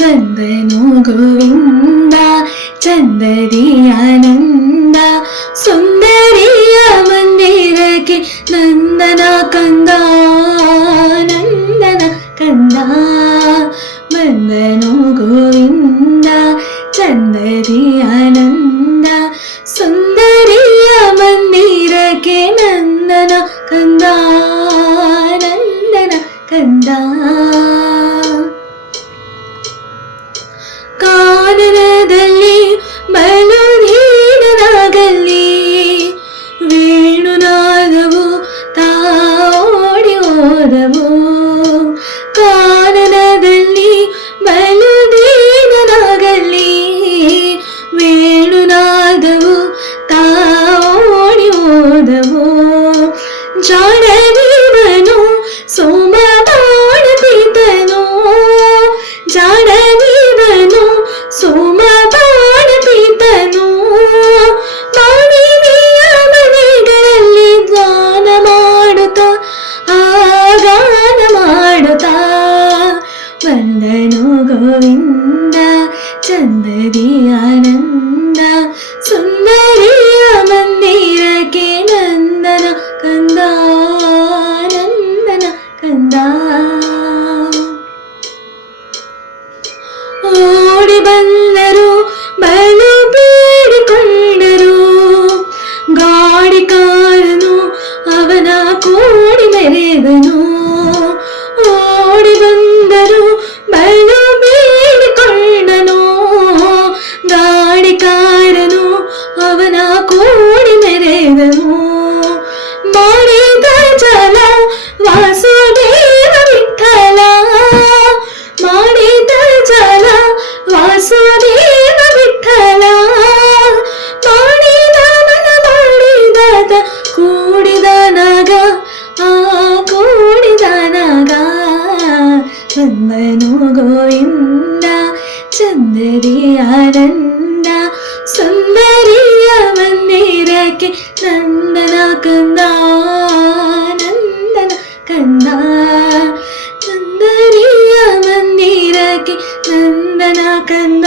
ಬಂದನು ಗೋವಿಂದ ಚಂದದಿ ಆನಂದ ಸುಂದರಿಯ ಮಂದಿರಕ್ಕೆ ನಂದನ ಕಂದ ನಂದನ ಕಂದ ಬಂದನು ಗೋವಿಂದ ಚಂದದಿ ಆನಂದ ಸುಂದರಿಯ ಮಂದಿರಕ್ಕೆ ನಂದನ ಕಂದ ನಂದನ ಕಂದ ಕಾನನದಲ್ಲಿ ಬಲುಧೀನನಾಗಲಿ ವೇಣುನಾದವು ತಾಡಿ ಹೋದವು ಕಾನನದಲ್ಲಿ ಬಲುಧೀನನಾಗಲಿ ವೇಣುನಾದವು ತಾಡಿ ಹೋದವು ಜಾಡನಿವನು ಸೋಮಬಾಣ ಪೀತನು ಜಾಡನಿವನು ಸೋಮಬಾಣ ಪೀತನು ಮಾಣಿನಿಯ ಮನೆಗಳಲ್ಲಿ ಗಾನ ಮಾಡುತ್ತಾ ಆಗಾನ ಮಾಡುತ್ತಾ ಬಂದನು ಗೋವಿಂದ ಚಂದದಿ ಆನಂದ ಸುಂದರಿಯ ಮಂದಿರಕ್ಕೆ ನಂದನ ಕಂದ ನಂದನ ಕಂದ ಓಡಿ ಬಂದರು ಬಲು ಬೇಡಿಕೊಂಡರು ಗಾಡಿಕಾರನು ಅವನ ಕೂಡಿ ಮೆರೆದನು ಓಡಿ ಬಂದರು ಬಲು ಬೇಡಿಕೊಂಡನು ಗಾಡಿಕಾರನು ಅವನ ಕೂಡಿ ಮೆರೆದನು ಮಾಡಿದ ಜಲ ವಾಸುದೇವ ವಿಠಲ ಮಾಡಿದ ಜಲ ವಾಸುದೇವ ವಿಠಲ ಮಾಡಿದ ಮನ ಮಾಡಿದ ಕೂಡಿದ ನಾಗ ಆ ಕೂಡಿದ ನಾಗ ಬಂದನು ಗೋವಿಂದ ಚಂದದಿ ಆನಂದ ಸುಂದರಿಯ ಮಂದಿರಕ್ಕೆ ನಂದನ ಕಂದ ನಂದನ ಕಂದ ಸುಂದರಿಯ ಮಂದಿರಕ್ಕೆ ನಂದನ ಕಂದ